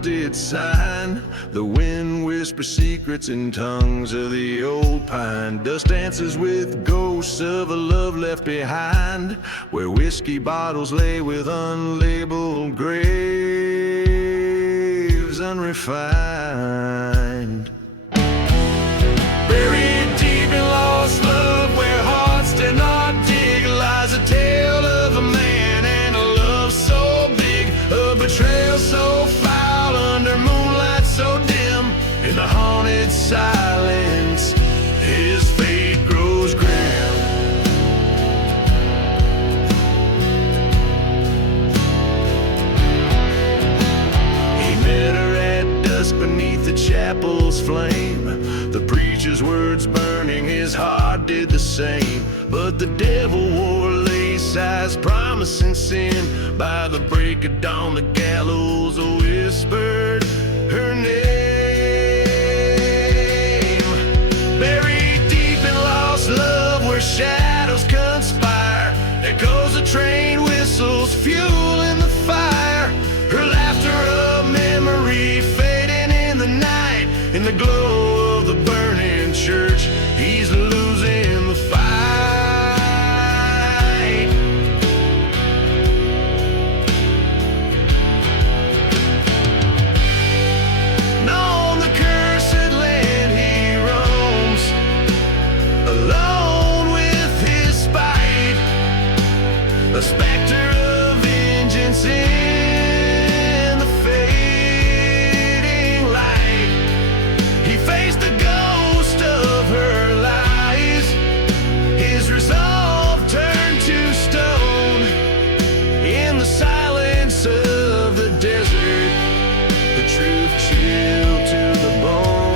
rusted sign. The wind whispers secrets in tongues of the old pine. Dust dances with ghosts of a love left behind, where whiskey bottles lay with unlabeled graves unrefined. Buried deep in lost love, where hearts did not dig, lies a tale of a man and a love so big, a betrayal so foul under moonlight so dim. In the haunted silence, his fate grows grim. He met her at dusk beneath the chapel's flame. The preacher's words burning, his heart did the same. But the devil wore lace eyes promising sin. By the break of dawn the gallows whispered her name. Buried deep in lost love, where shadows conspire, echoes of train whistles, fuel in the fire. Her laughter a memory fading in the night. In the glow of the burning church, he's losing the fight. And on the cursed land he roams, alone with his spite, a specter of vengeance in the fading light. He faced the ghost of her lies, his resolve turned to stone. In the silence of the desert, the truth chilled to the bone.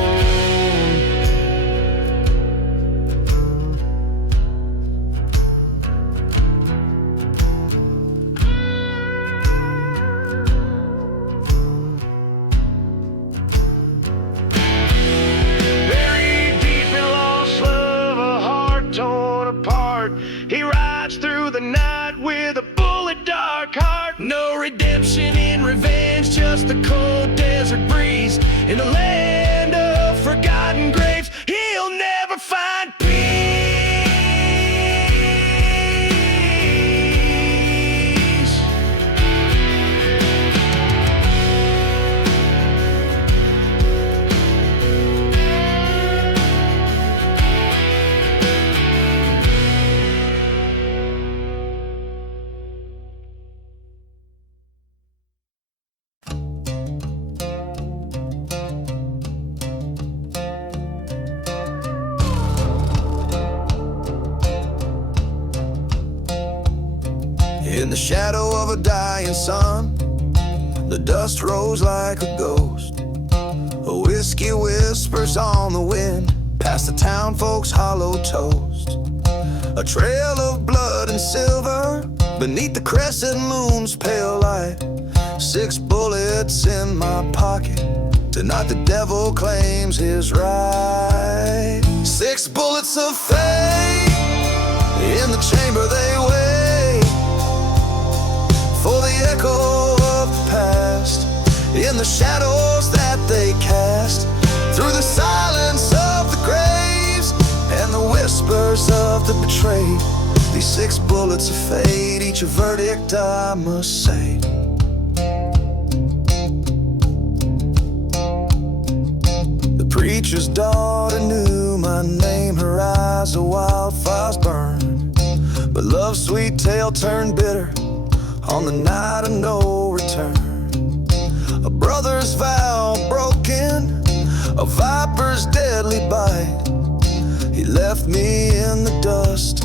Buried deep in lost love, a heart torn apart, he rides through the night with a bullet dark heart. No redemption in revenge, just the cold desert breeze. In the land of forgotten graves, he'll never find peace. In the shadow of a dying sun, the dust rose like a ghost. A whiskey whispers on the wind, past the town folks' hollow toast. A trail of blood and silver beneath the crescent moon's pale light. 6 bullets in my pocket, tonight the devil claims his right. 6 bullets of fate, in the chamber they wait for the echo of the past. In the shadows that they cast, through the silence of the graves and the whispers of the betrayed. These 6 bullets of fate, each a verdict I must say. The preacher's daughter knew my name, her eyes of wildfires burned. But love's sweet tale turned bitter on the night of no return. A brother's vow broken, a viper's deadly bite. He left me in the dust,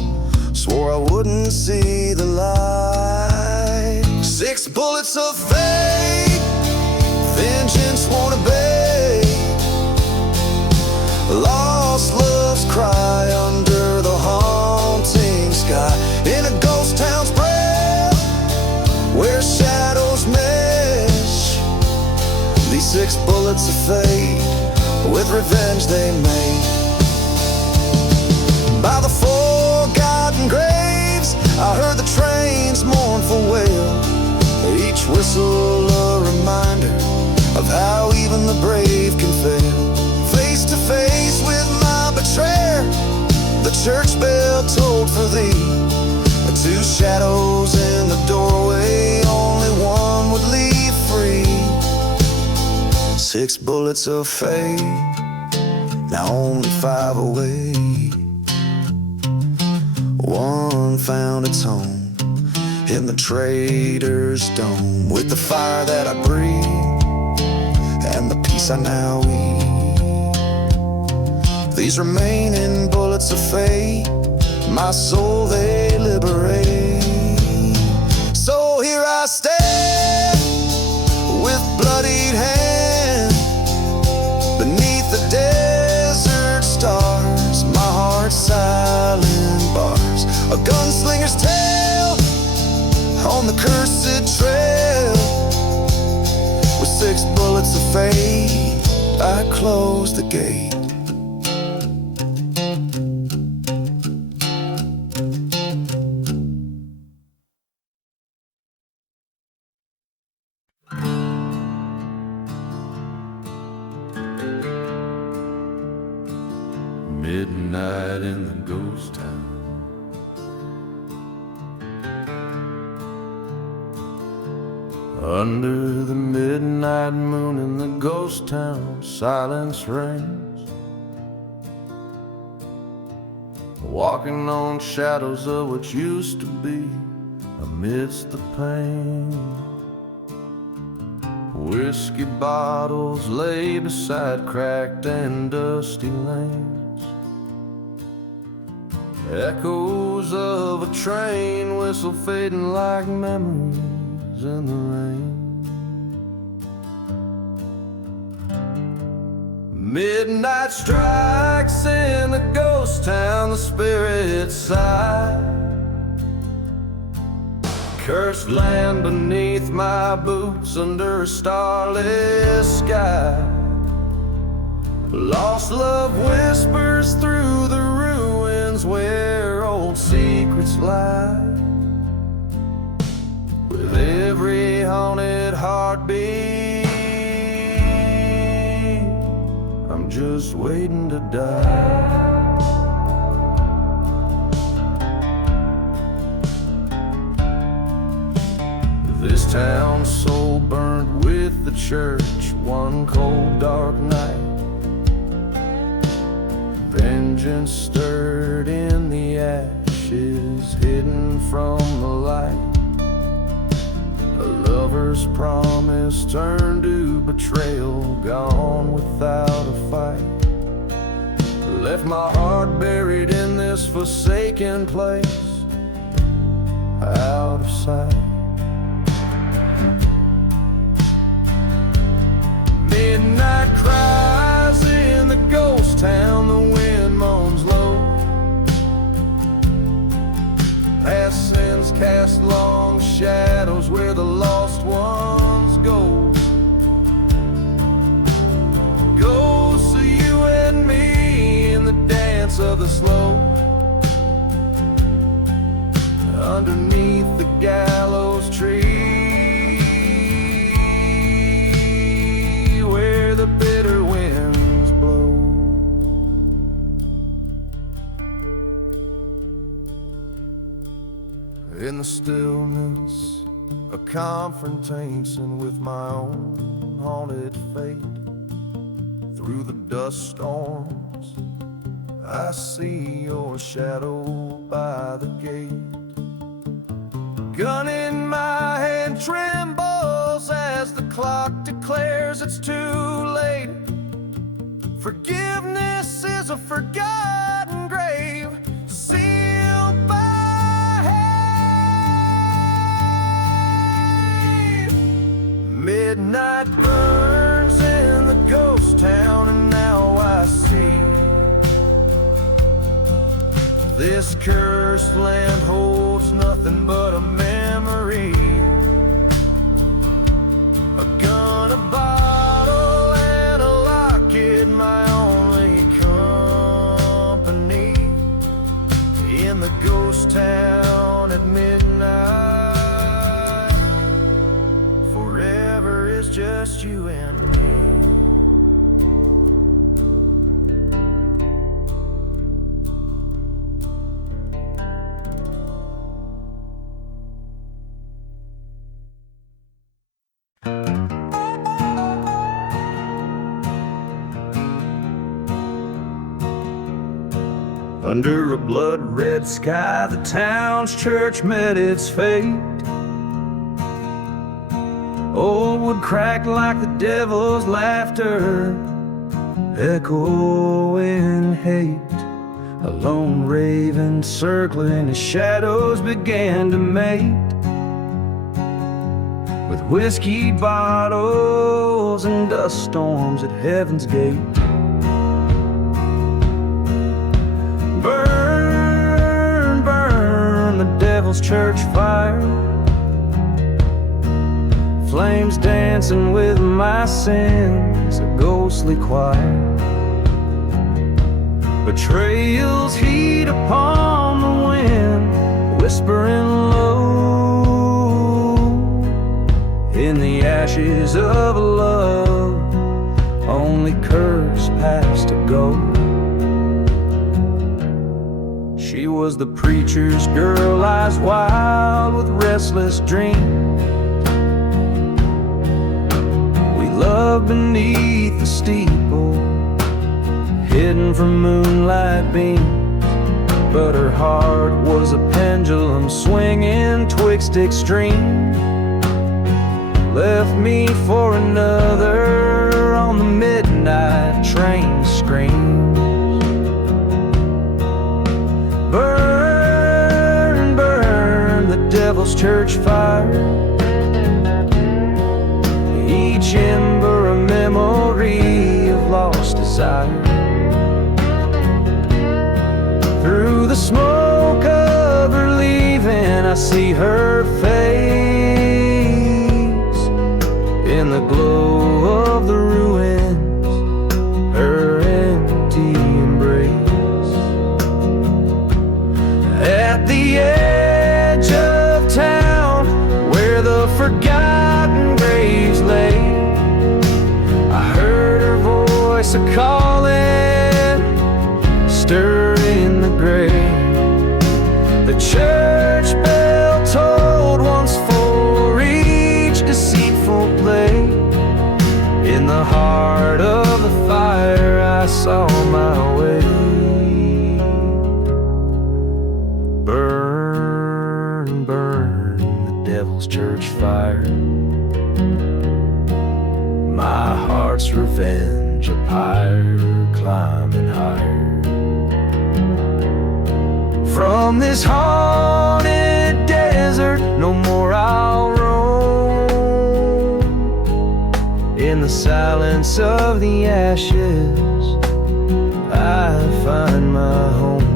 swore I wouldn't see the light. 6 bullets of fate, vengeance won't obey. Lost love's cry under the haunting sky. In a ghost town's breath, where shadows mesh, these 6 bullets of fate, with revenge they made. By the forgotten graves, I heard the train's mournful wail, each whistle a reminder of how even the brave can fail. Face to face with my betrayer, the church bell tolled for thee. Two shadows in the doorway, only one would leave free. 6 bullets of fate, now only 5 away. One found its home in the traitor's dome, with the fire that I breathe and the peace I now eat. These remaining bullets of fate, my soul they liberate. So here I stand with bloodied hand beneath the desert stars, my heart's silent bars, a gunslinger's tale on the cursed trail. With 6 bullets of fate, I close the gate. Midnight in the ghost town, under the midnight moon in the ghost town, silence reigns. Walking on shadows of what used to be amidst the pain. Whiskey bottles lay beside cracked and dusty lanes. Echoes of a train whistle fading like memories in the rain. Midnight strikes in the ghost town, the spirits sigh. Cursed land beneath my boots under a starless sky. Lost love whispers through the ruins where old secrets lie. With every haunted heartbeat, I'm just waiting to die. This town's soul burned with the church one cold dark night. Vengeance stirred in the ashes, hidden from the light. A lover's promise turned to betrayal, gone without a fight. Left my heart buried in this forsaken place, out of sight. Midnight cries in the ghost town, the wind moans low. Past sins cast long shadows where the lost ones go. Ghosts of you and me in the dance of the slow. Underneath the gallows tree, where the bitter winds blow. In the stillness, a confrontation with my own haunted fate. Through the dust storms, I see your shadow by the gate. Gun in my hand trembles as the clock declares it's too late. Forgiveness is a forgotten grave, sealed by hate. Midnight burns in the ghost town, and now I see this cursed land holds nothing but a memory. A gun, a bottle, and a locket, my only company. In the ghost town at midnight, forever is just just you and me. Under a blood-red sky, the town's church met its fate. Old wood cracked like the devil's laughter, echoing hate. A lone raven circling the shadows began to mate with whiskey bottles and dust storms at heaven's gate. Burn, burn the devil's church fire, flames dancing with my sins, a ghostly choir. Betrayals heat upon the wind, whispering low. In the ashes of a love only curse has to go. She was the preacher's girl, eyes wild with restless dreams. We loved beneath the steeple, hidden from moonlight beams. But her heart was a pendulum swinging twixt extremes. Left me for another on the midnight train screams. Burn, burn the devil's church fire, each ember a memory of lost desire. Through the smoke of her leaving, I see her face. In the glow of the ruins, her empty embrace. At the edge of town, where the forgotten graves lay, I heard her voice a-calling, stirring the grave. The church bell tolled once for each deceitful play. In the heart of the fire I saw my way. Burn, burn the devil's church fire, my heart's revenge, a pyre climbing higher. From this haunted desert, no more I'll roam. In the silence of the ashes, I find my home.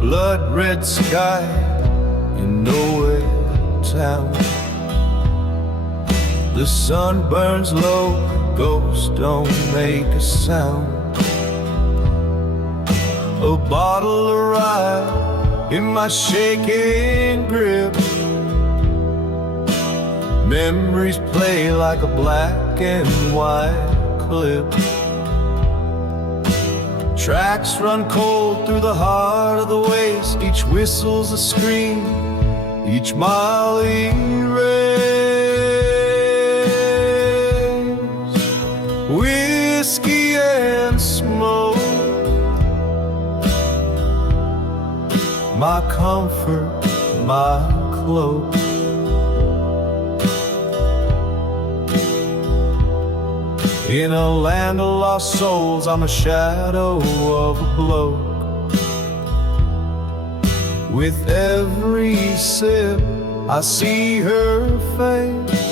Blood-red sky in nowhere town, the sun burns low, ghosts don't make a sound. A bottle arrived in my shaking grip, memories play like a black and white clip. Tracks run cold through the heart of the waste. Each whistle's a scream, each mile erased. Whiskey and smoke, my comfort, my cloak. In a land of lost souls, I'm a shadow of a bloke. With every sip, I see her face.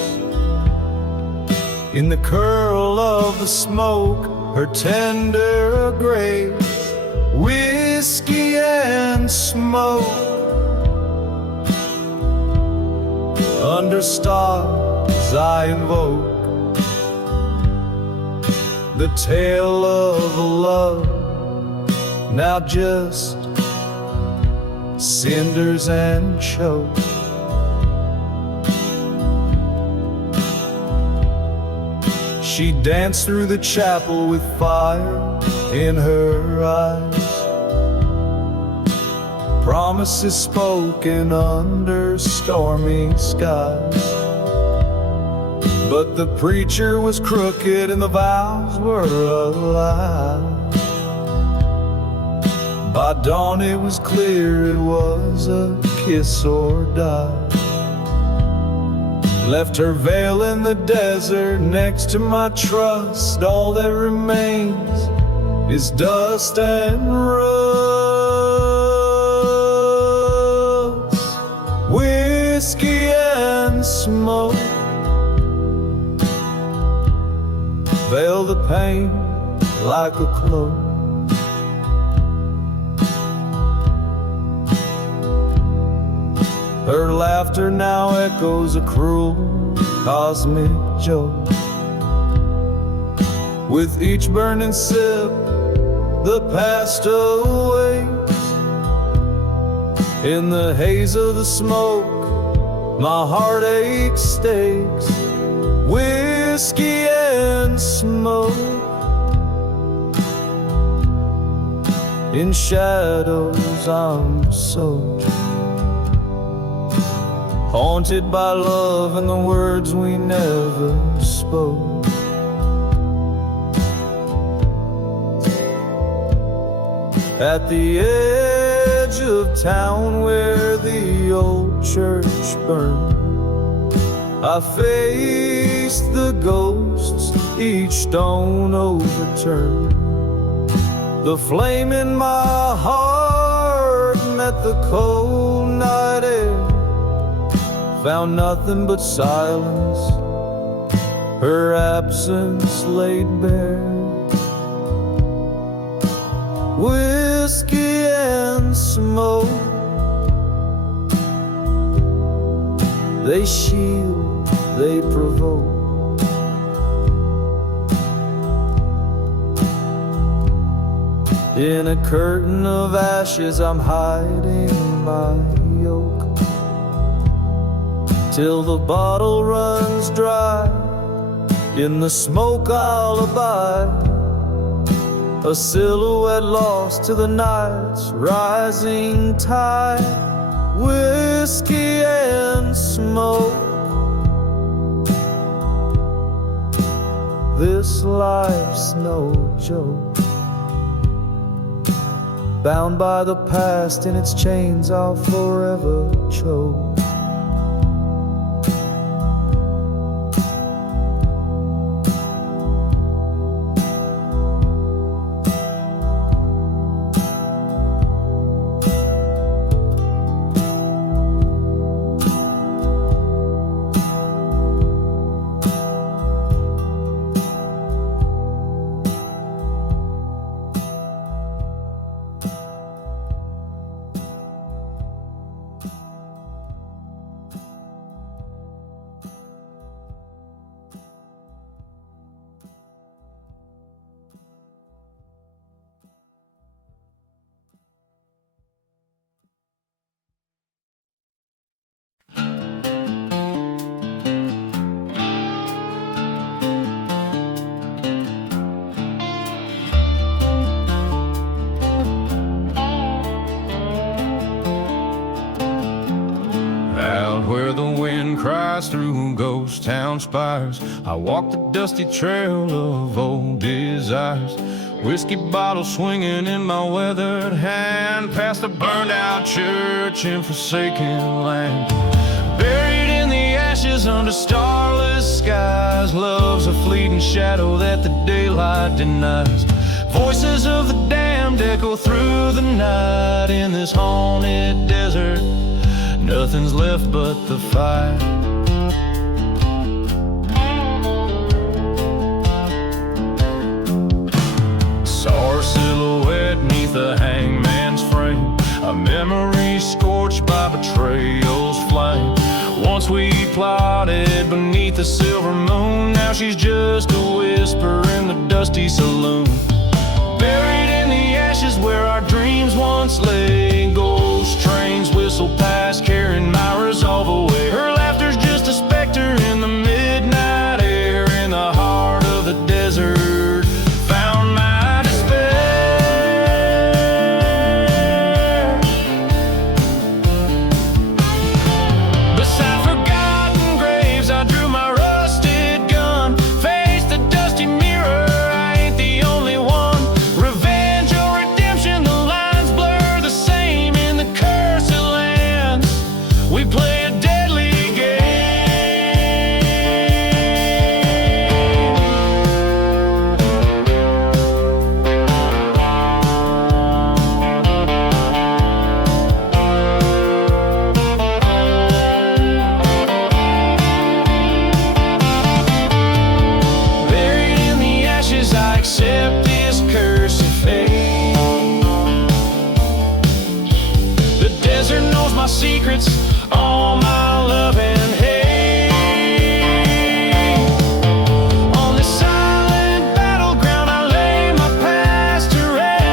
In the curl of the smoke, her tender grave, whiskey and smoke. Under stars I invoke the tale of a love now just cinders and choke. She danced through the chapel with fire in her eyes, promises spoken under stormy skies. But the preacher was crooked and the vows were a lie. By dawn it was clear it was a kiss or die. Left her veil in the desert next to my trust. All that remains is dust and rust. Whiskey and smoke veil the pain like a cloak. Her laughter now echoes a cruel cosmic joke. With each burning sip, the past awaits. In the haze of the smoke, my heartache stakes. Whiskey and smoke, in shadows I'm soaked, haunted by love and the words we never spoke. At the edge of town where the old church burned, I faced the ghosts, each stone overturned. The flame in my heart met the cold night air, found nothing but silence, her absence laid bare. Whiskey and smoke, they shield, they provoke. In a curtain of ashes I'm hiding my yoke, till the bottle runs dry. In the smoke I'll abide, a silhouette lost to the night's rising tide. Whiskey and smoke, this life's no joke. Bound by the past, in its chains I'll forever choke. Through ghost town spires, I walk the dusty trail of old desires. Whiskey bottle swinging in my weathered hand, past a burned out church in forsaken land. Buried in the ashes under starless skies, love's a fleeting shadow that the daylight denies. Voices of the damned echo through the night. In this haunted desert, nothing's left but the fire. the hangman's frame, a memory scorched by betrayal's flame. Once we plotted beneath the silver moon, now she's just a whisper in the dusty saloon. Buried in the ashes where our dreams once lay, ghost trains whistle past, carrying my resolve away. Her laughter's just a specter in the midnight air, in the heart of the desert, found my despair. Beside forgotten graves, I drew my rusted gun, faced the dusty mirror, I ain't the only one. Revenge or redemption, the lines blur the same in the cursed lands. We play a deadly game. Buried in the ashes, I accept this curse of fate. The desert knows my secrets, all my love and hate. On this silent battleground, I lay my past to rest.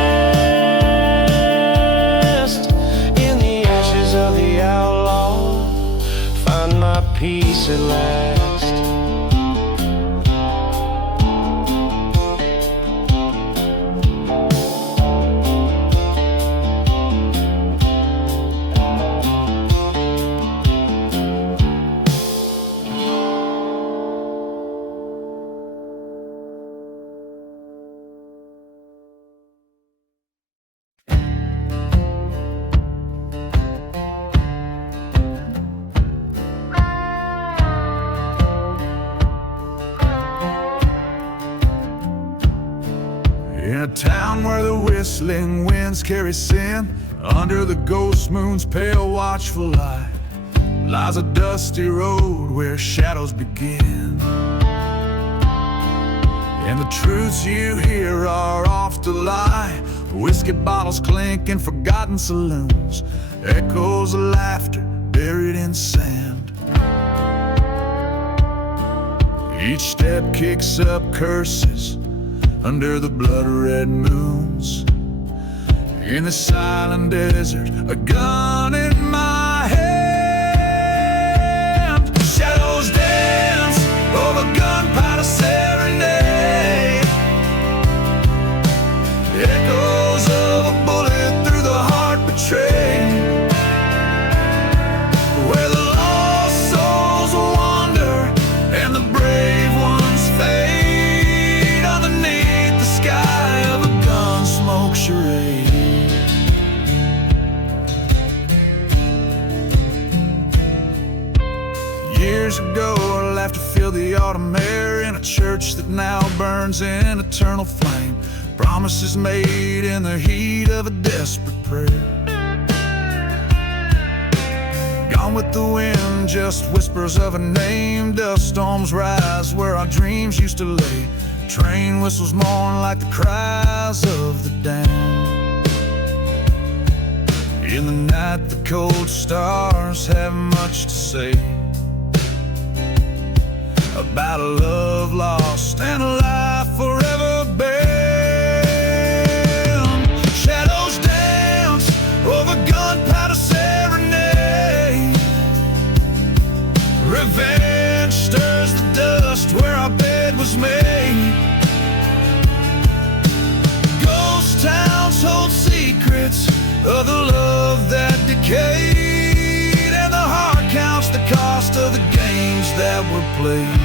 In the ashes of the outlaw, find my peace at last. In a town where the whistling winds carry sin, under the ghost moon's pale watchful light, lies a dusty road where shadows begin. And the truths you hear are oft a lie, whiskey bottles clink in forgotten saloons, echoes of laughter buried in sand. Each step kicks up curses under the blood-red moons. In the silent desert, a gun in my hand. Shadows dance over gunpowder serenade, echoes of a bullet through the heart betrayed, where the lost souls wander and the brave ones fade underneath the sky of a gunsmoke charade. Years ago, laughter filled the autumn air in a church that now burns in eternal flame. Promises made in the heat of a desperate prayer. Gone with the wind, just whispers of a name. Dust storms rise where our dreams used to lay. Train whistles mourn like the cries of the damned. In the night, the cold stars have much to say about a love lost and a life forever banned. Shadows dance over gunpowder serenade, revenge stirs the dust where our bed was made. Ghost towns hold secrets of the love that decayed, and the heart counts the cost of the games that were played.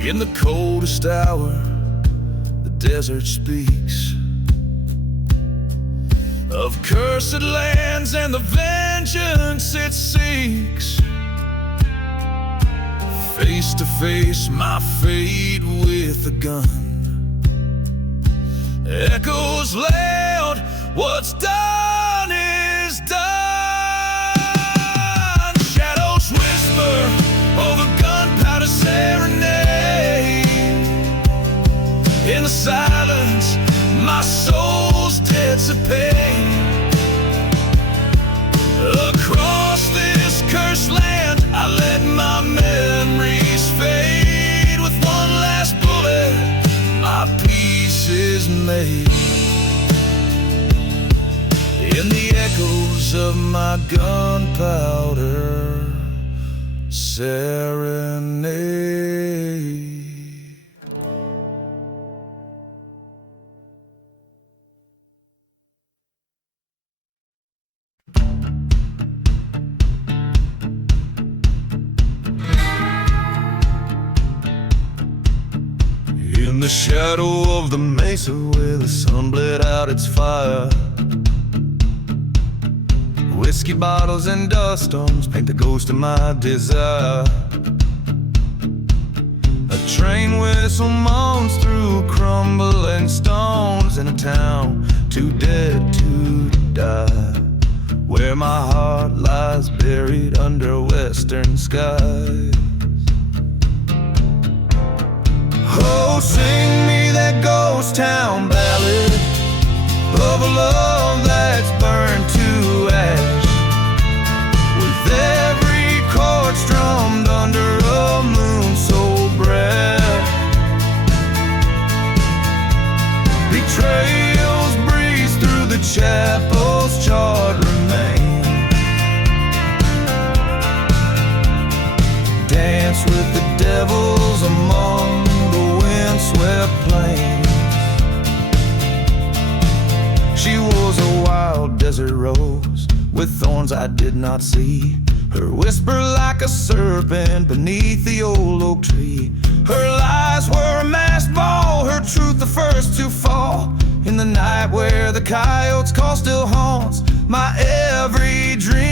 In the coldest hour, the desert speaks of cursed lands and the vengeance it seeks. Face to face, my fate with a gun echoes loud, what's done is done. Shadows whisper over gunpowder serenade, echoes of my gunpowder serenade. In the shadow of the mesa where the sun bled out its fire, whiskey bottles and dust storms paint the ghost of my desire. A train whistle moans through crumbling stones in a town too dead to die, where my heart lies buried under western skies. Oh, sing me that ghost town ballad of a love that's burned to ash, with every chord strummed under a moon so bright. Betrayals breeze through the chapel's charred remains, dance with the devils among swept plains. She was a wild desert rose with thorns I did not see, her whisper like a serpent beneath the old oak tree. Her lies were a masked ball, her truth the first to fall, in the night where the coyotes call still haunts my every dream.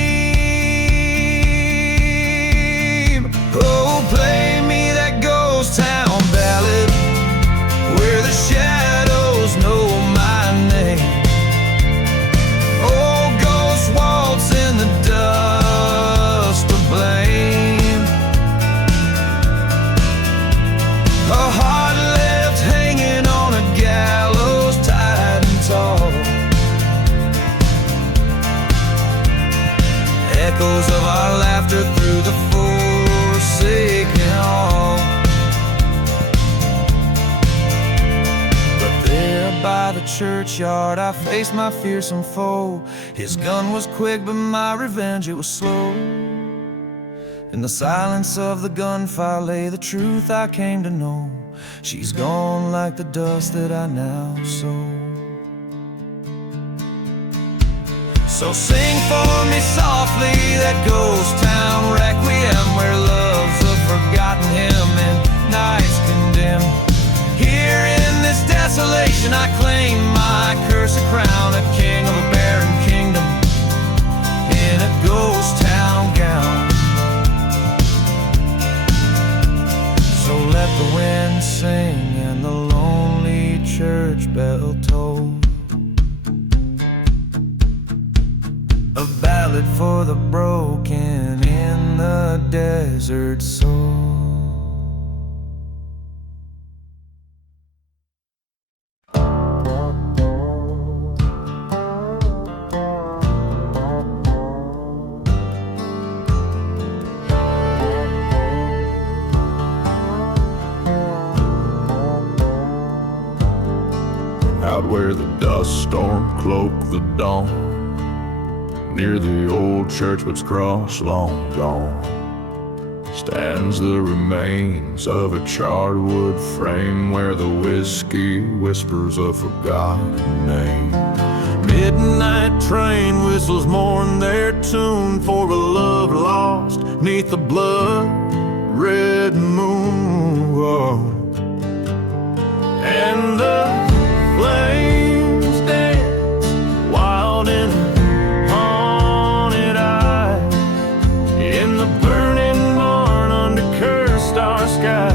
Oh, play me that ghost town ballad where the shadows know my name. Oh, ghost waltz in the dust of blame. A heart left hanging on a gallows tight and tall. Echoes of our laughter through the forsaken hall. By the churchyard I faced my fearsome foe. His gun was quick but my revenge it was slow. In the silence of the gunfire lay the truth I came to know. She's gone like the dust that I now sow. So sing for me softly that ghost town requiem, where love's a forgotten hymn and nights condemned. Here in this desolation I claim my cursed crown, a king of a barren kingdom in a ghost town gown. So let the wind sing and the lonely church bell toll, a ballad for the broken in the desert soul. Out where the dust storm cloaked the dawn, near the old churchwood's cross long gone, stands the remains of a charred wood frame, where the whiskey whispers a forgotten name. Midnight train whistles mourn their tune for a love lost neath the blood red moon. Whoa. And the flames dance wild in haunted eyes, in the burning barn under cursed star skies.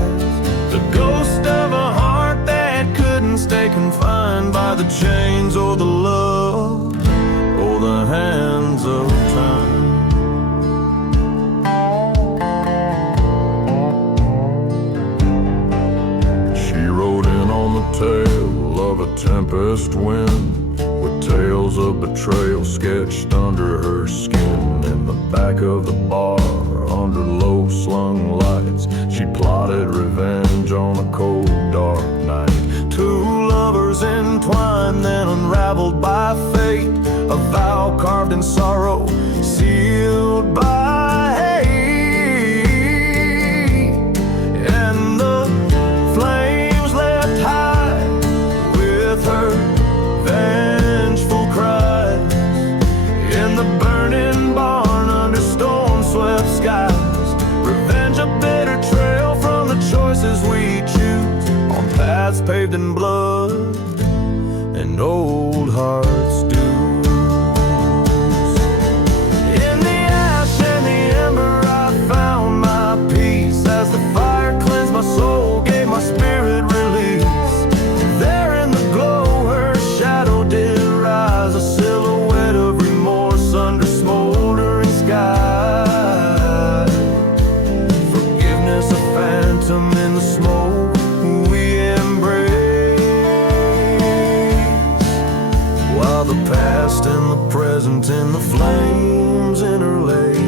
The ghost of a heart that couldn't stay confined by the chains or the love or the hands of time. She rode in on the tail of a tempest wind, with tales of betrayal sketched under her skin. In the back of the bar, under low-slung lights, she plotted revenge on a cold, dark night. Two lovers flowers entwined, then unraveled by fate. A vow carved in sorrow, sealed by hate. And the flames leapt high with her vengeful cries. In the burning barn under storm-swept skies, revenge a bitter trail from the choices we choose, on paths paved in blood and old hearts' dues. In the ash and the ember I found my peace, as the fire cleansed my soul, gave my spirit release. There in the glow her shadow did rise, a silhouette of remorse under smoldering sky. Forgiveness a phantom in the smoke we embrace, while the past and the present in the flames interlace.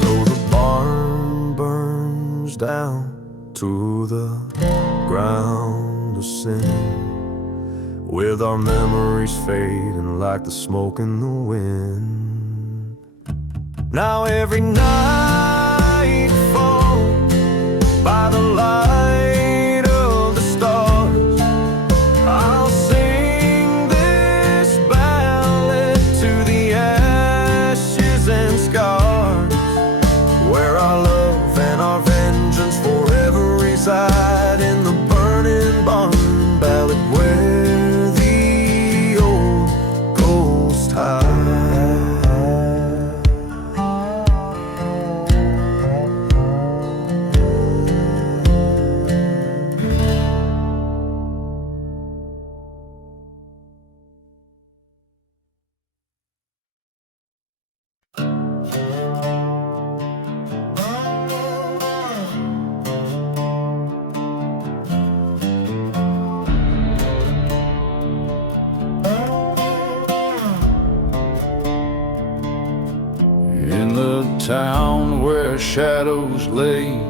So the barn burns down to the ground of sin, with our memories fading like the smoke in the wind. Now every night falls by the light of the stars, I'll sing this ballad to the ashes and scars, where our love and our vengeance forever reside. In the burning barn ballad where the old ghost hides. In the town where shadows lay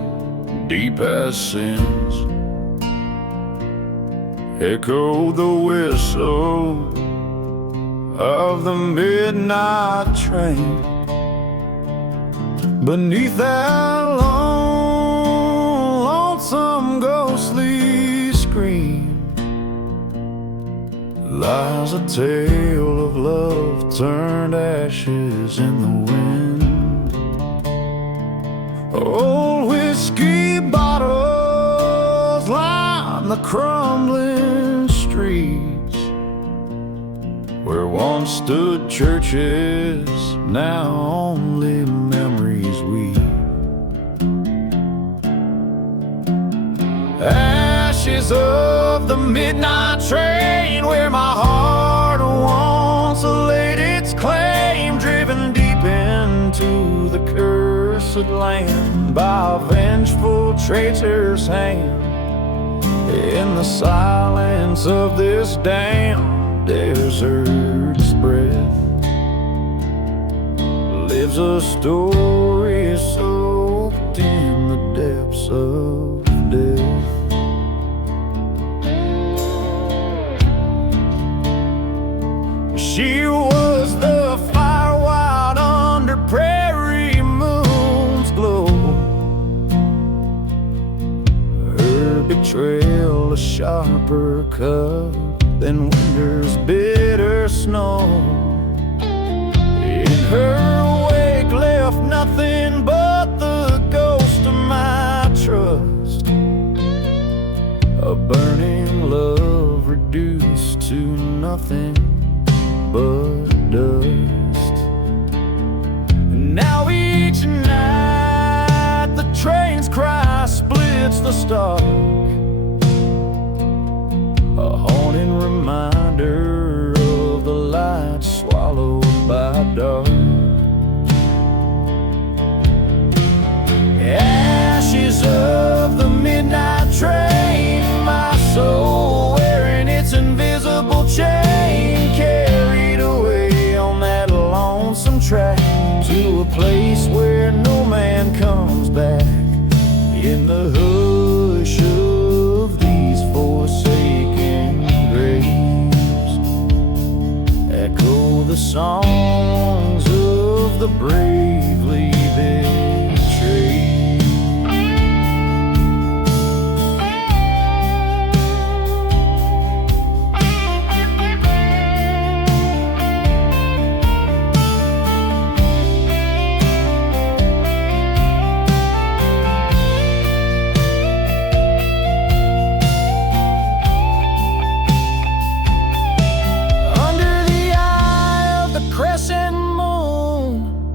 deep as sins, echoed the whistle of the midnight train. Beneath that lonesome ghostly scream lies a tale of love turned ashes in the wind. Old whiskey bottles line the crumbling streets, where once stood churches, now only memories weep. Ashes of the midnight train, where my heart once laid its claim, driven deep into the cursed land by a vengeful traitor's hand. In the silence of this damn desert's breath lives a story soaked in the depths of death. She was the fire wild under prairie moon's glow, her betrayal a sharper cut than winter's bitter snow. In her wake left nothing but the ghost of my trust, a burning love reduced to nothing but dust. And now each night the train's cry splits the stark, a haunting reminder of the light swallowed by dark. Yeah. train, my soul wearing its invisible chain, carried away on that lonesome track to a place where no man comes back. In the hush of these forsaken graves echo the songs of the bravely betrayed.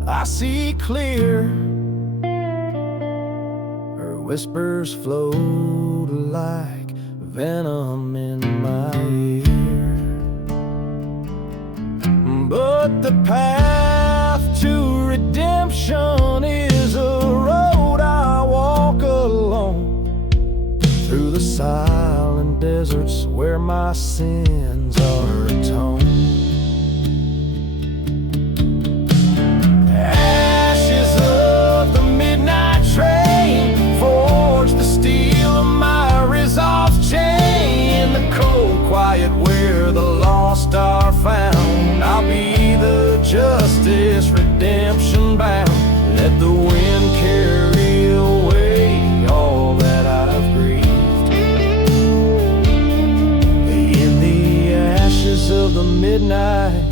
I see clear, her whispers float like venom in my ear. But the path to redemption is a road I walk alone, through the silent deserts where my sins are atoned. Train forged the steel of my resolve's chain. In the cold quiet where the lost are found, I'll be the justice redemption bound. Let the wind carry away all that I've grieved. In the ashes of the midnight,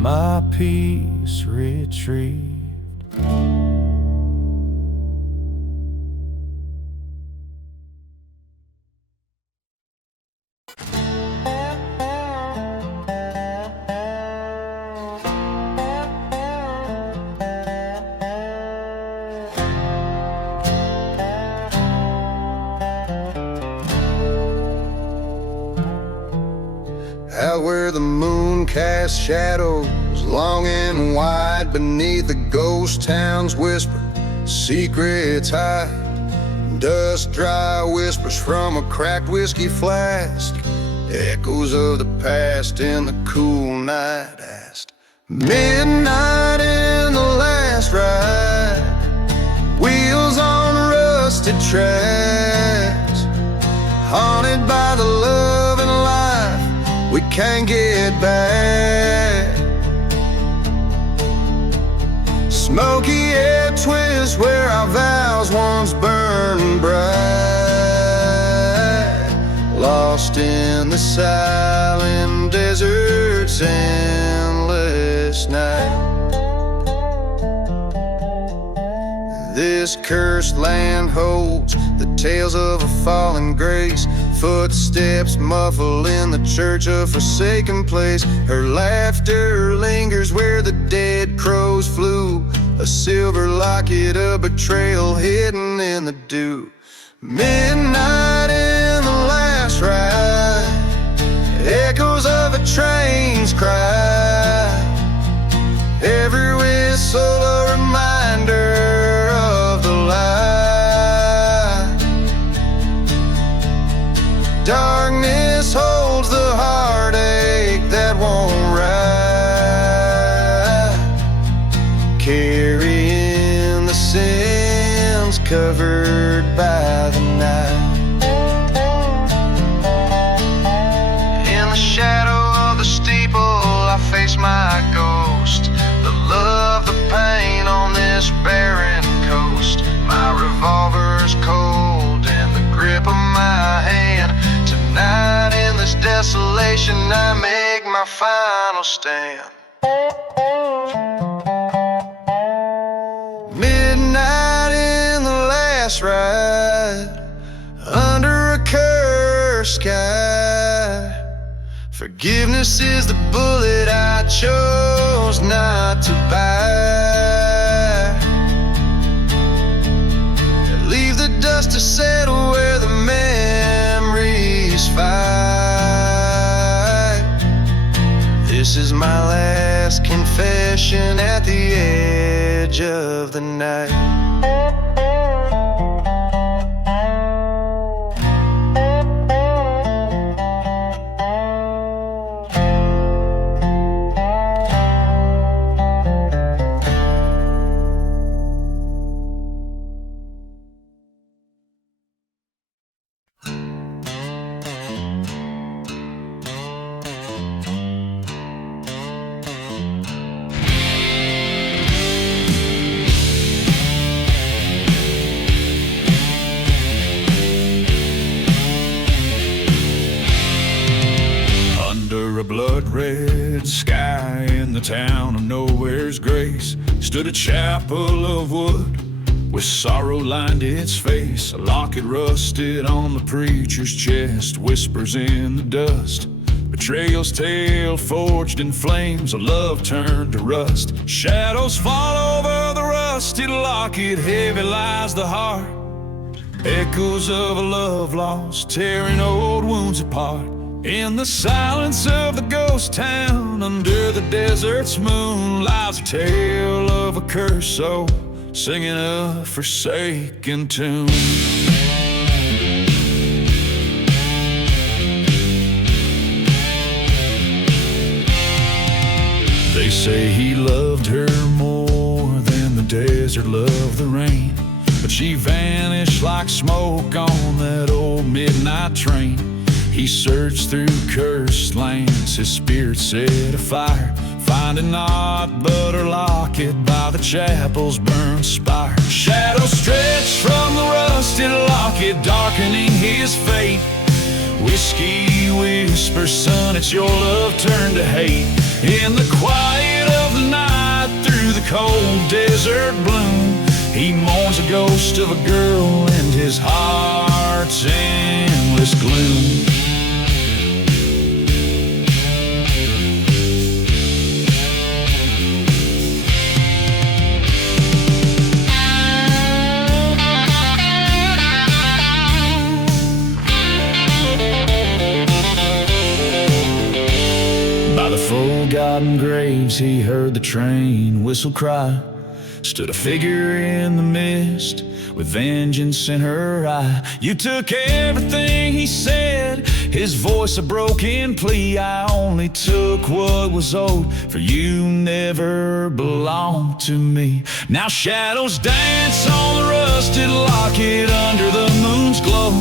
my peace retrieved. Out where the moon casts shadows long and wide, beneath the ghost town's whisper, secrets hide. Dust dry whispers from a cracked whiskey flask, echoes of the past in the cool night asked. Midnight in the last ride, wheels on rusted tracks, haunted by the love and life we can't get back. Smoky air twists where our vows once burned bright, lost in the silent desert's endless night. This cursed land holds the tales of a fallen grace, footsteps muffle in the church, a forsaken place. Her laughter lingers where the dead crows flew, a silver locket, a betrayal hidden in the dew. Midnight in the last ride, echoes of a train's cry, every whistle a reminder of the light. Darkness holds the heartache that won't ride, carrying the sins covered by the night. In the shadow of the steeple I face my ghost, the love, the pain on this barren coast. My revolver's cold in the grip of my hand. Tonight in this desolation I make my final stand. Midnight in the last ride, under a cursed sky. Forgiveness is the bullet I chose not to buy. Leave the dust to settle where the memories fight. This is my last confession at the edge of the night. blood red sky in the town of nowhere's grace stood a chapel of wood with sorrow lined its face. A locket rusted on the preacher's chest, whispers in the dust. Betrayal's tale forged in flames, a love turned to rust. Shadows fall over the rusted locket, heavy lies the heart. Echoes of a love lost, tearing old wounds apart. In the silence of the ghost town, under the desert's moon, lies a tale of a cursed soul, singing a forsaken tune. They say he loved her more than the desert loved the rain, but she vanished like smoke on that old midnight train. He searched through cursed lands, his spirit set afire, finding naught but her locket by the chapel's burned spire. Shadows stretched from the rusted locket, darkening his fate. Whiskey whispers, son, it's your love turned to hate. In the quiet of the night, through the cold desert bloom, he mourns the ghost of a girl and his heart's endless gloom. Forgotten graves, he heard the train whistle cry. Stood a figure in the mist with vengeance in her eye. You took everything he said, his voice a broken plea. I only took what was owed, for you never belonged to me. Now shadows dance on the rusted locket under the moon's glow,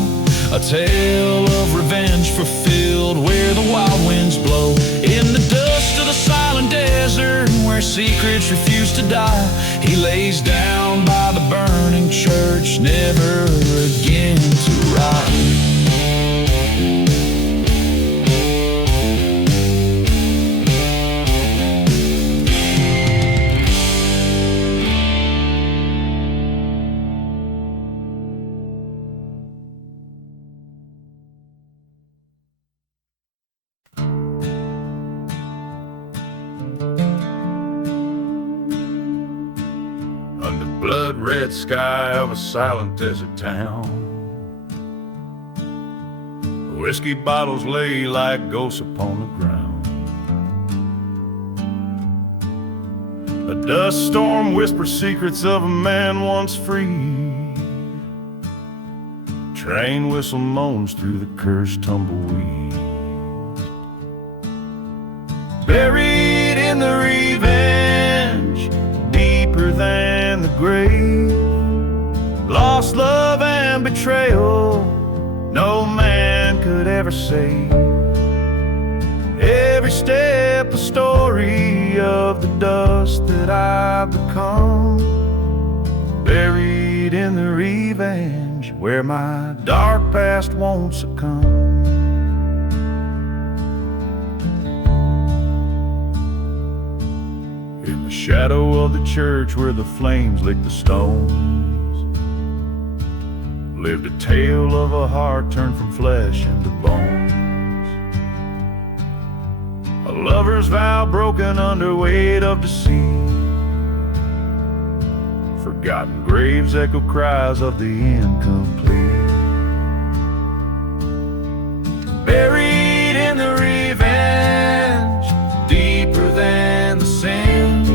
a tale of revenge fulfilled where the wild winds blow. In the dust of the silent desert where secrets refuse to die, he lays down by the burning church, never again to rise. Blood-red sky of a silent desert town, whiskey bottles lay like ghosts upon the ground. A dust storm whispers secrets of a man once free. Train whistle moans through the cursed tumbleweed. Buried in the revenge, deeper than the grave, lost love and betrayal no man could ever save. Every step a story of the dust that I've become, buried in the revenge where my dark past won't succumb. In the shadow of the church where the flames lick the stones, lived a tale of a heart turned from flesh into bones. A lover's vow broken under weight of deceit. Forgotten graves echo cries of the incomplete. Buried in the revenge, deeper than the sin.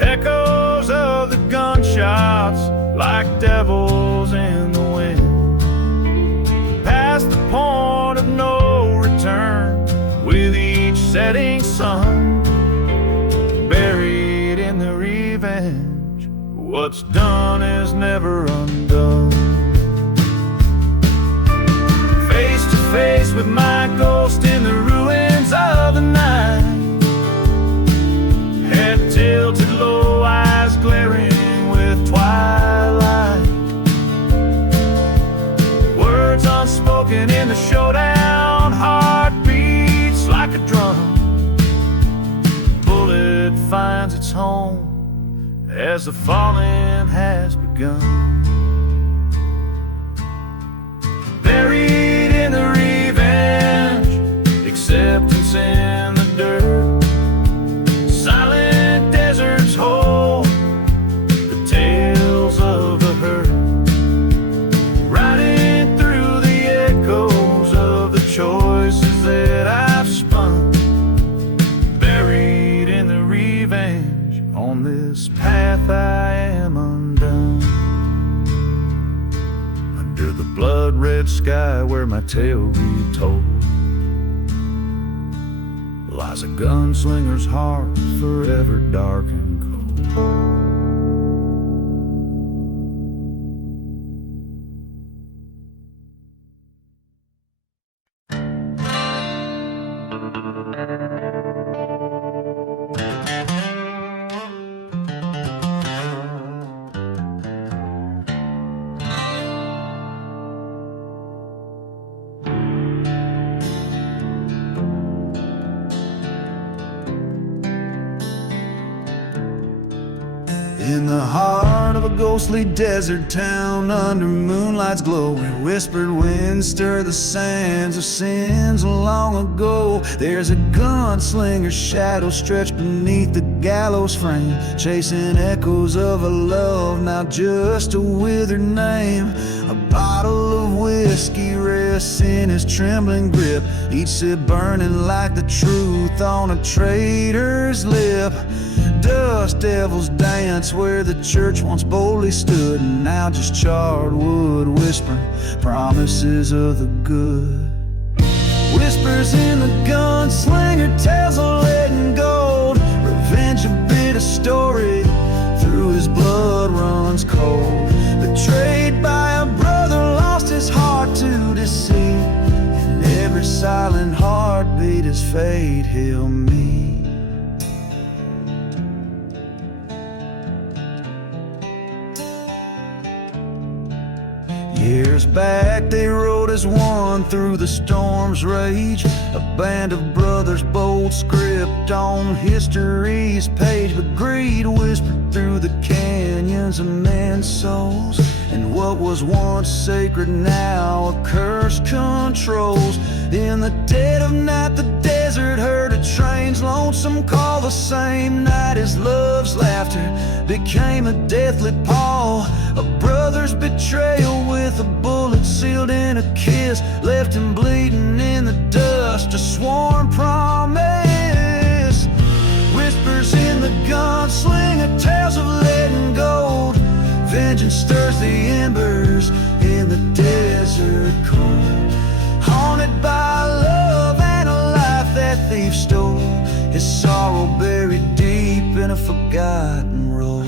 Echoes of the gunshots like devils in the wind. Past the point of no return with each setting sun. Buried in the revenge, what's done is never undone. Face to face with my ghost in the ruins of the night. Head tilted low, eyes glaring with twilight. Words unspoken in the showdown, heart beats like a drum. us home as the falling has begun. Buried in the revenge, acceptance in the dirt, silent deserts hold the tales of the hurt, riding through the echoes of the choices that I've spun. Buried in the revenge, on this path I am undone. Under the blood-red sky where my tale retold lies a gunslinger's heart, forever dark and cold. In the heart of a ghostly desert town, under moonlight's glow, where whispered winds stir the sands of sins of long ago, there's a gunslinger's shadow stretched beneath the gallows frame, chasing echoes of a love now just a withered name. A bottle of whiskey rests in his trembling grip, each sip burning like the truth on a traitor's lip. Dust devils dance where the church once boldly stood, and now just charred wood whispering promises of the good. Whispers in the gunslinger tells of lead and gold, revenge a bitter story through his blood runs cold. Betrayed by a brother, lost his heart to deceit, and every silent heartbeat is fate he'll meet. Years back they rode as one through the storm's rage, a band of brothers, bold script on history's page. But greed whispered through the canyons of men's souls, and what was once sacred now a curse controls. In the dead of night the desert heard a train's lonesome call. The same night his love's laughter became a deathly pall. A brother's betrayal with a bullet sealed in a kiss left him bleeding in the dust, a sworn promise. Whispers in the gunslinger, tales of lead and gold. Vengeance stirs the embers in the desert cold. Haunted by love and a life that thief stole, his sorrow buried deep in a forgotten road.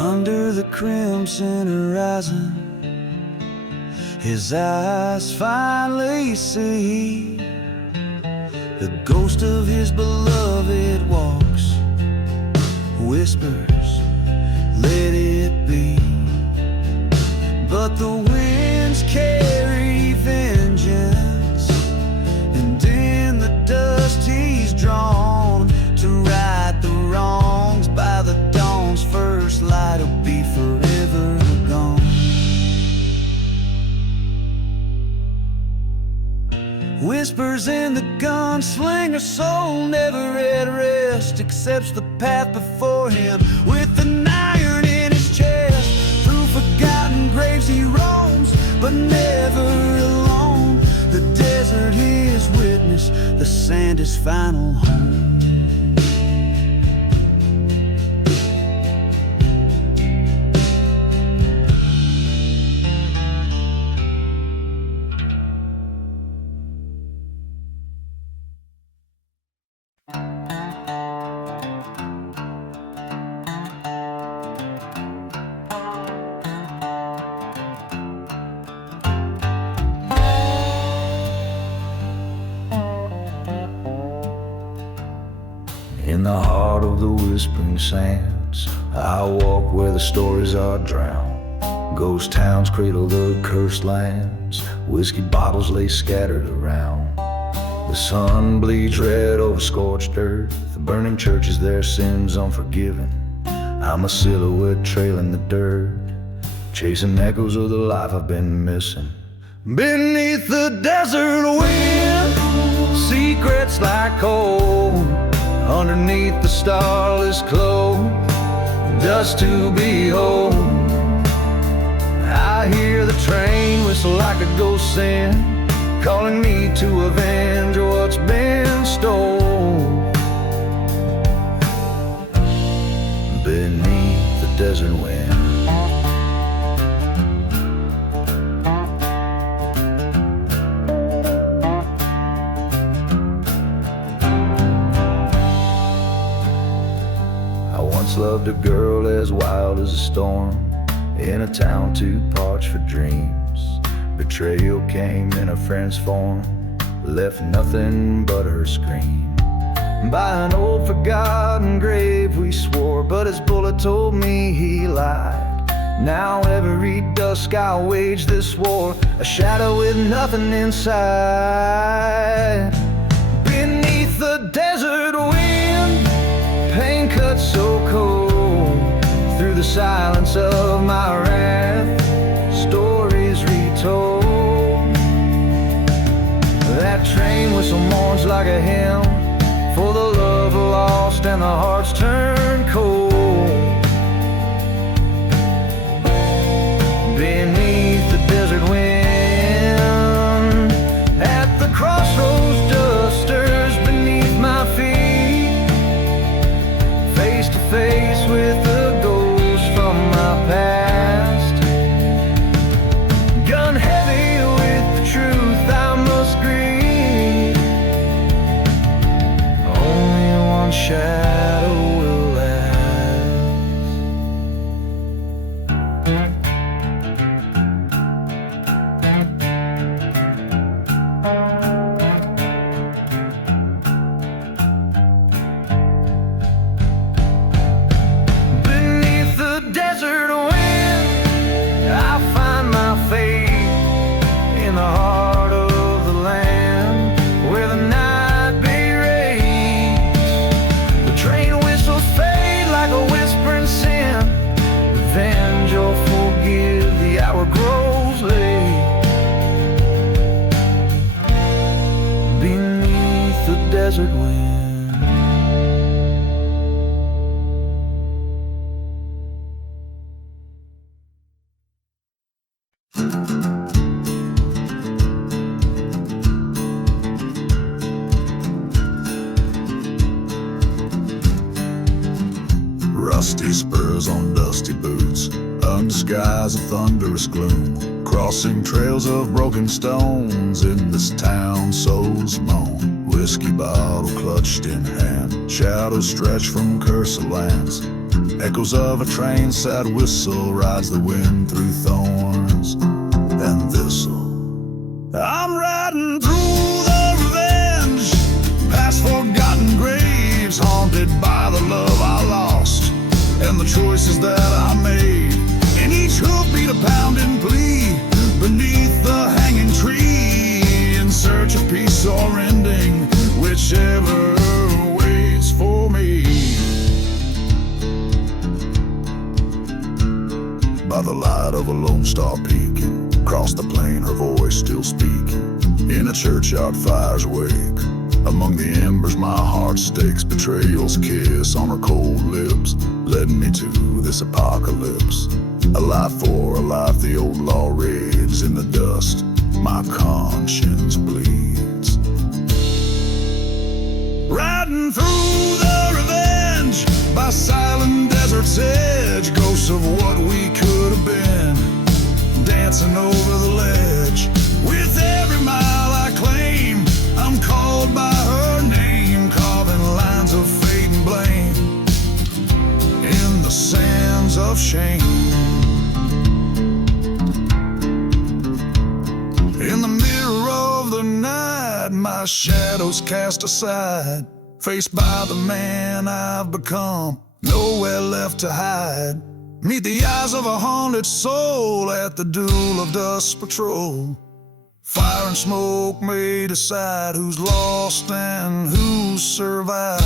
Under the crimson horizon, his eyes finally see the ghost of his beloved walks, whispers, let it be. But the winds carry vengeance, and in the dust he's drawn to right the wrongs. By the dawn's first light he'll be forever gone. Whispers in the gunslinger's soul, never at rest, accepts the path before him with an iron in his chest. Through forgotten graves he roams, but never alone. The desert his witness, the sand his final home. In the heart of the whispering sands, I walk where the stories are drowned. Ghost towns cradle the cursed lands, whiskey bottles lay scattered around. The sun bleeds red over scorched earth, the burning churches, their sins unforgiven. I'm a silhouette trailing the dirt, chasing echoes of the life I've been missing. Beneath the desert wind, secrets like coal. Underneath the starless clothes, dust to behold. I hear the train whistle like a ghost sing, calling me to avenge what's been stolen. Beneath the desert wind. I once loved a girl as wild as a storm, in a town too parched for dreams. Betrayal came in a friend's form, left nothing but her scream. By an old forgotten grave we swore, but his bullet told me he lied. Now every dusk I'll wage this war, a shadow with nothing inside. Beneath the desert wind, pain cuts so cold, through the silence of my wrath, stories retold. That train whistle mourns like a hymn, for the love lost and the hearts turned cold. Beneath the desert wind, at the crossroads, dusters beneath my feet, face to face with the ghost from my past. Gun heavy with the truth I must grieve, only one shadow will last. Beneath the desert wind, I find my fate in the heart of the land, where the night bay reigns. The train whistles fade like a whispering sin. Revenge or forgive, the hour grows late. Beneath the desert wind. Rusty spurs on dusty boots, under skies of thunderous gloom, crossing trails of broken stones in this town souls moan. Whiskey bottle clutched in hand, shadows stretch from cursed lands. Echoes of a train sad whistle rides the wind through thorns and thistle. I'm riding through the revenge, past forgotten graves, haunted by the love I lost and the choices that I made. In each hoof beat a pounding plea, beneath the hanging tree, in search of peace or ending, whichever waits for me. By the light of a lone star peeking, across the plain her voice still speaking. In a churchyard fire's wake, among the embers my heart stakes. Betrayal's kiss on her cold lips, led me to this apocalypse. A life for a life, the old law raids in the dust, my conscience bleeds. Riding through the revenge, by silent desert's edge, ghosts of what we could have been, dancing over the ledge. With every mile I claim, I'm called by her name, carving lines of fate and blame in the sands of shame. In the mirror of the night, my shadows cast aside, Faced by the man I've become, nowhere left to hide. Meet the eyes of a haunted soul at the duel of dust patrol. Fire and smoke may decide who's lost and who's survived.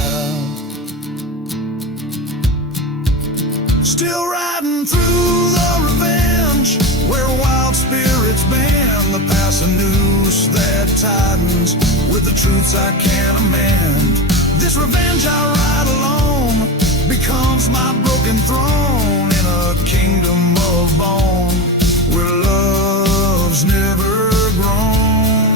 Still riding through the revenge, where wild spirits bend. The passing noose that tightens with the truths I can't amend. This revenge I ride alone becomes my broken throne in a kingdom of bone where love's never grown.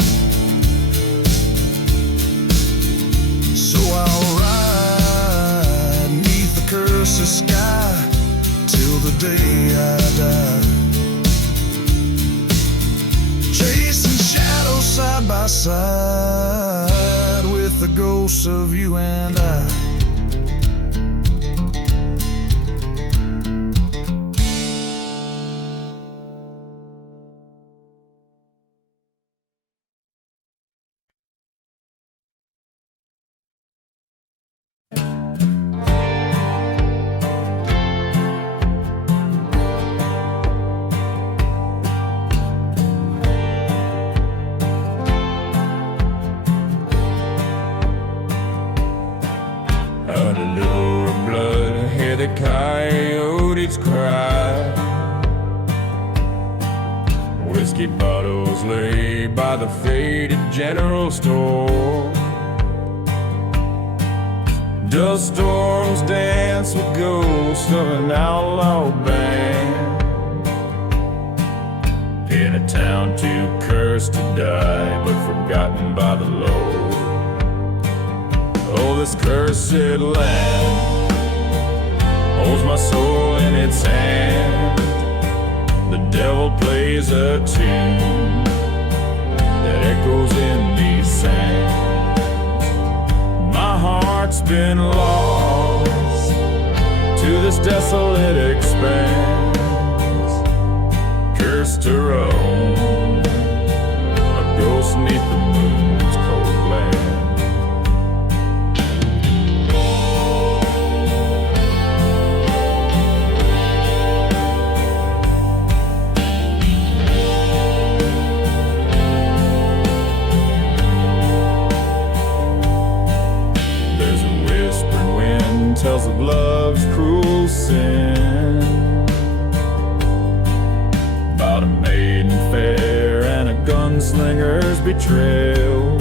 So I'll ride neath the cursed sky till the day I die, chasing shadows side by side with the ghosts of you and I. Coyotes cry. Whiskey bottles lay by the faded general store. Dust storms dance with ghosts of an outlaw band in a town too cursed to die but forgotten by the Lord. Oh, this cursed land holds my soul in its hand. The devil plays a tune that echoes in these sands. My heart's been lost to this desolate expanse, cursed to roam, a ghost 'neath the moon's cold glare. Tells of love's cruel sin, about a maiden fair and a gunslinger's betrayal.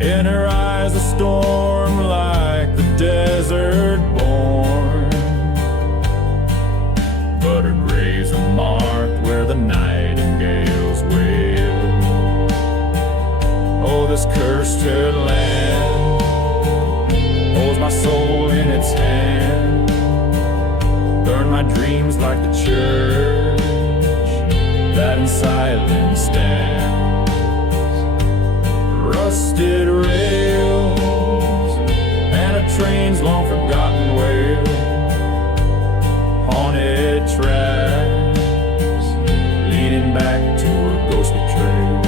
In her eyes a storm like the desert born, but her graves are marked where the nightingales wail. Oh, this cursed land holds my soul in its hand. Burn my dreams like the church that in silence stands. Rusted rails and a train's long forgotten wail. Haunted tracks leading back to her ghostly trail.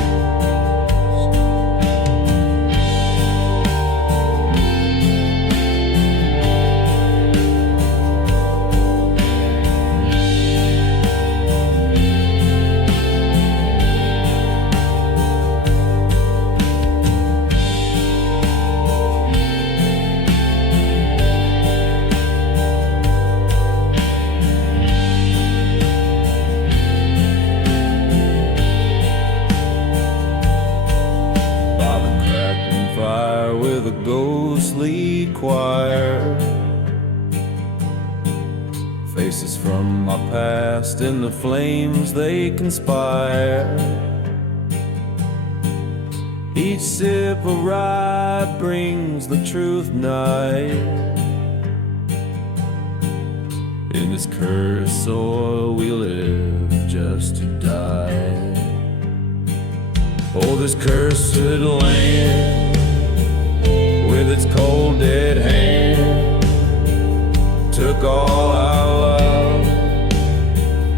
Ghostly choir, faces from my past, in the flames they conspire. Each sip of rye brings the truth nigh. In this cursed soil we live just to die. Oh, this cursed land with its cold dead hand took all our love,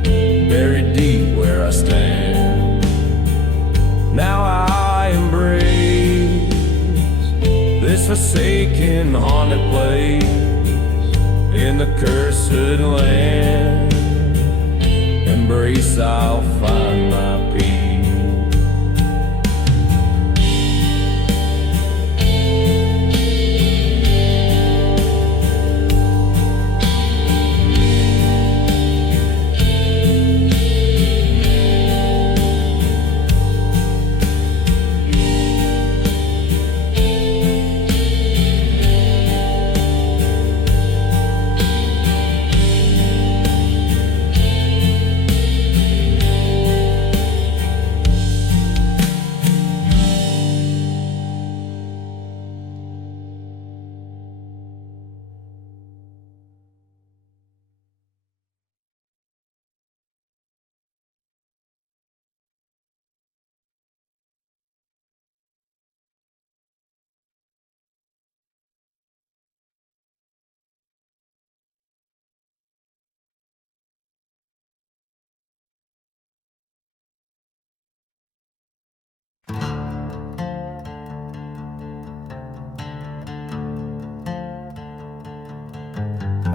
buried deep where I stand. Now I am brave this forsaken, haunted place in the cursed land. Embrace, I'll find my peace.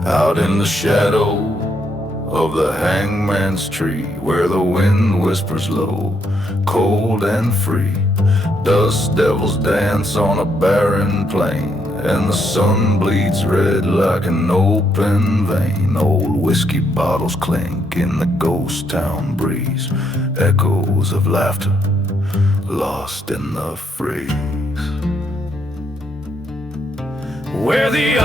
Out in the shadow of the hangman's tree, where the wind whispers low, cold and free, dust devils dance on a barren plain, and the sun bleeds red like an open vein. Old whiskey bottles clink in the ghost town breeze, echoes of laughter lost in the freeze. Where the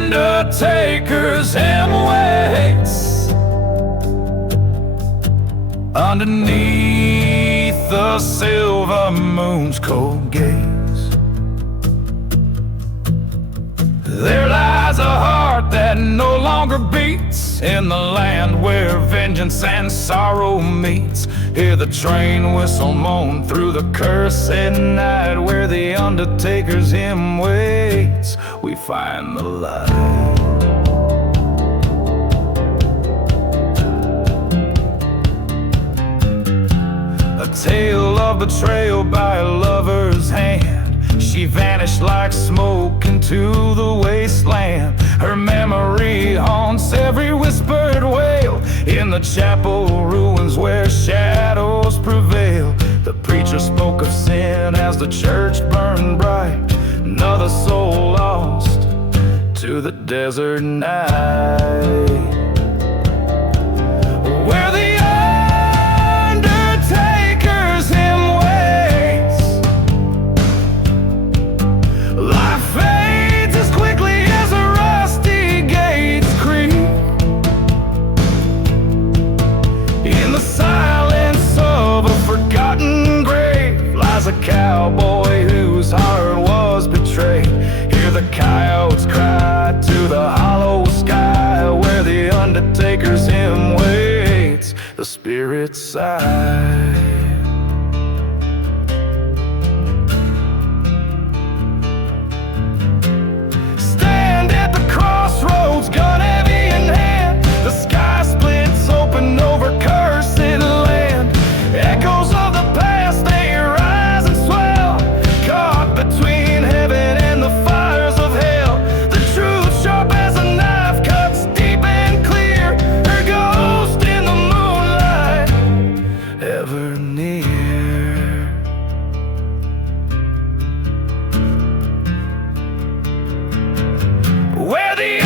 undertaker's hymn waits underneath the silver moon's cold gaze. There lies a heart that no longer beats in the land where vengeance and sorrow meets. Hear the train whistle moan through the cursed night, where the undertaker's hymn waits. We find the light. A tale of betrayal by a lover's hand. She vanished like smoke into the wasteland. Her memory haunts every whispered wail in the chapel ruins where shadows prevail. The preacher spoke of sin as the church burned bright. Another soul lost to the desert night. Where the undertaker's hymn waits, life fades as quickly as the rusty gates creak. In the silence of a forgotten grave lies a cowboy whose heart was betrayed. Hear the coyotes cry to the hollow sky, where the undertaker's hymn waits. The spirits sigh. Stand at the crossroads, gun heavy in hand. The sky splits open over cursed land. Echoes of the past, they rise and swell, caught between heaven and the fires of hell. The truth, sharp as a knife, cuts deep and clear. Her ghost in the moonlight, ever near. Where the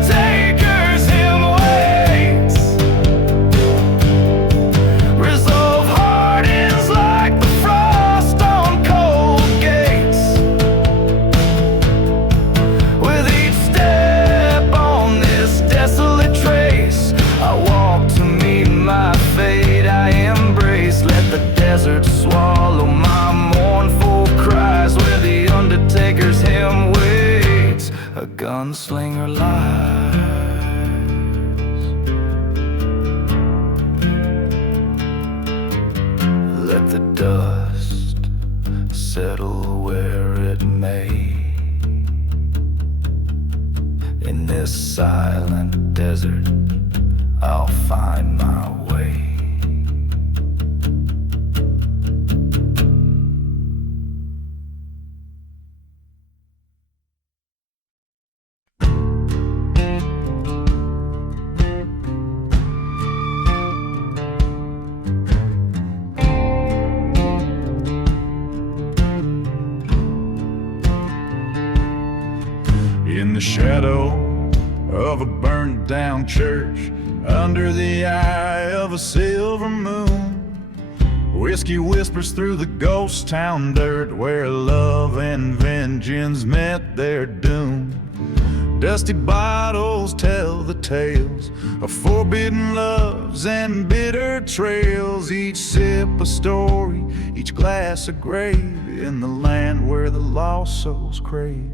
undertaker's hymn waits, resolve hardens like the frost on cold gates. With each step on this desolate trace, I walk to meet my fate. I embrace, let the desert swallow my mournful cries. Where the undertaker's hymn waits, a gunslinger lies. Let the dust settle where it may. In this silent desert, I'll find my way. the shadow of a burned down church, under the eye of a silver moon, whiskey whispers through the ghost town dirt, where love and vengeance met their doom. Dusty bottles tell the tales of forbidden loves and bitter trails, each sip a story, each glass a grave, in the land where the lost souls crave.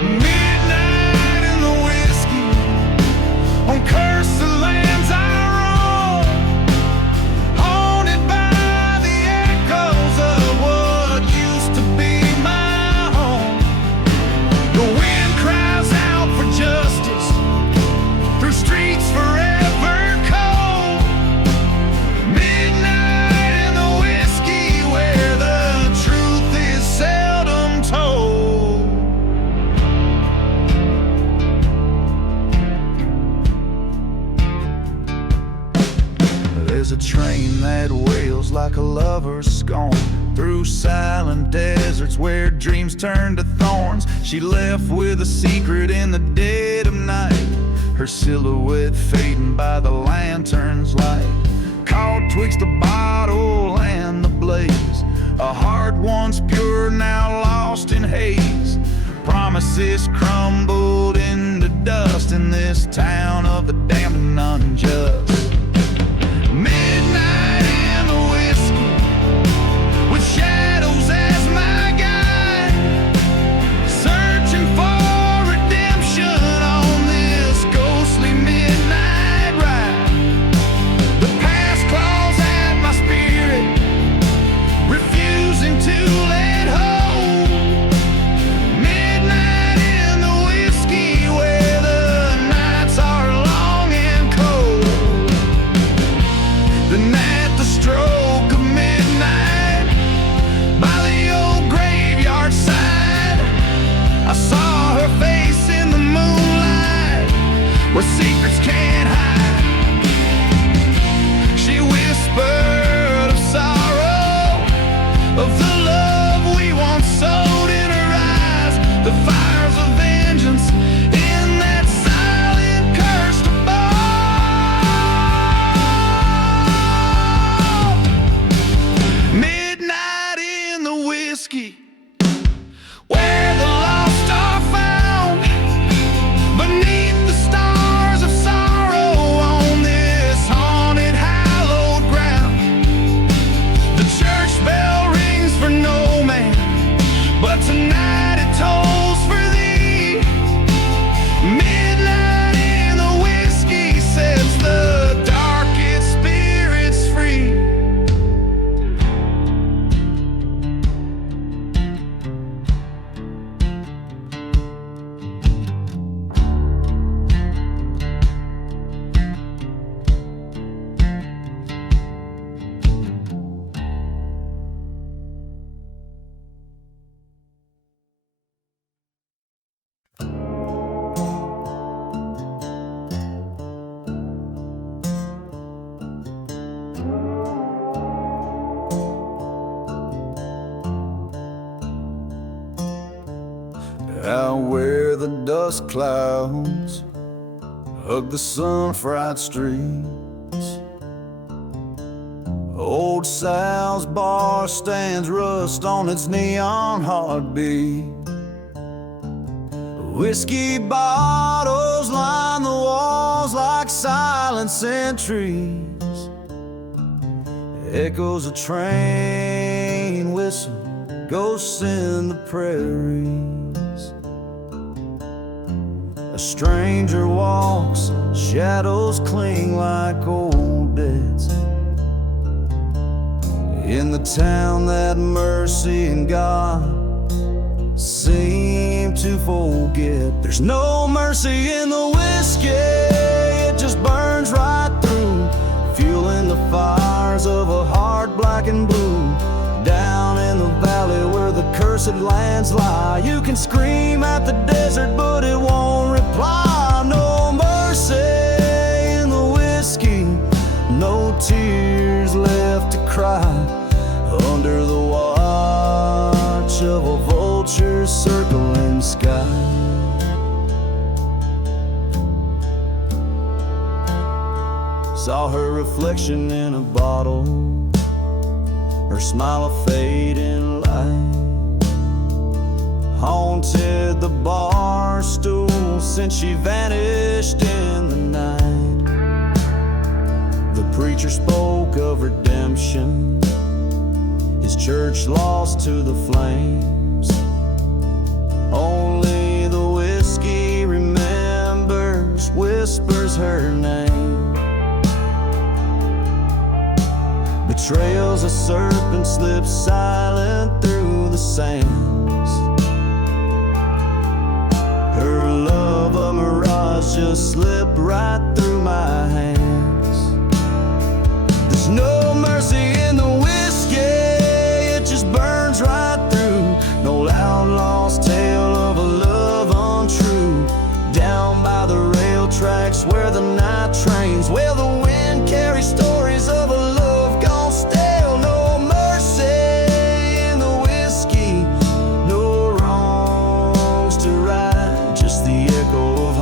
Midnight in the whiskey, on cursed lands I roam, haunted by the echoes of what used to be my home. The wind cries out for justice through streets forever cold. Midnight in the whiskey, where the truth is seldom told. There's a train that wails like a lover's scorn, through silent deserts where dreams turn to thorns. She left with a secret in the dead of night, her silhouette fading by the lantern's light. Caught twixt the bottle and the blaze, a heart once pure now lost in haze. Promises crumbled into dust in this town of the damned and unjust. Midnight in the whiskey, with shadows as my guide, searching for redemption on this ghostly midnight ride. The past claws at my spirit, refusing to let hold. Midnight in the whiskey, where the nights are long and cold. Then at the stroke of midnight, by the old graveyard side, I saw her face in the moonlight, where secrets can't hide. She whispered of sorrow, of the love we once sowed in her eyes, the fires of vengeance in that silent cursed abode. Midnight in the whiskey, where the lost are found, beneath the stars of sorrow on this haunted hallowed ground. The church bell rings for no man, but tonight it tolls for thee. Midnight in the whiskey sets the darkest spirits free. Out where the dust clouds hug the sun-fried streets, old Sal's bar stands, rust on its neon heartbeat. Whiskey bottles line the walls like silent sentries. Echoes of train whistle, ghosts in the prairies. A stranger walks, shadows cling like old debts, in the town that mercy and God seem to forget. There's no mercy in the whiskey, it just burns right through, fueling the fires of a heart black and blue. Down in the valley where the cursed lands lie, you can scream at the desert but it won't reply. No mercy in the whiskey, no tears left to cry, under the watch of a vulture circling sky. Saw her reflection in a bottle, her smile a fading light. Haunted the bar stool since she vanished in the night. The preacher spoke of redemption, his church lost to the flames. Only the whiskey remembers, whispers her name. Betrayal's a serpent slips silent through the sands. Her love a mirage just slipped right through my hands. There's no mercy in the whiskey, it just burns right through. No outlaw's tale of a love untrue. Down by the rail tracks where the night trains, where the wind carries stories of a love gone stale. No mercy in the whiskey, no wrongs to right, just the echo of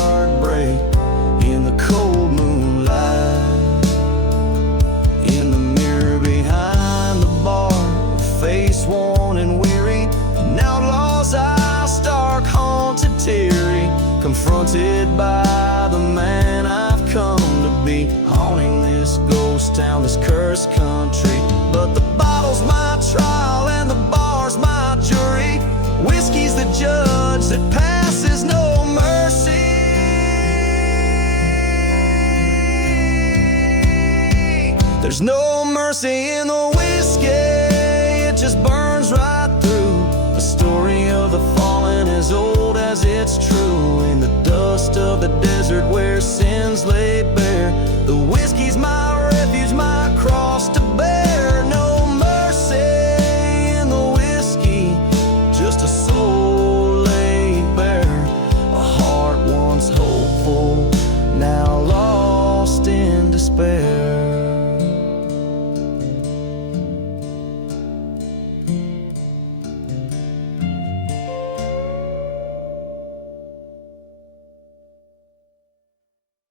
heartbreak in the cold moonlight. In the mirror behind the bar, a face worn and weary, an outlaw's eyes stark, haunted, teary, confronted by the man I've come to be, haunting this ghost town, this cursed country. But the bottle's my trial and the bar's my jury. Whiskey's the judge that passes no mercy. There's no mercy in the whiskey, it just burns right through. The story of the fallen as old as it's true. In the dust of the desert where sins lay bare, the whiskey's my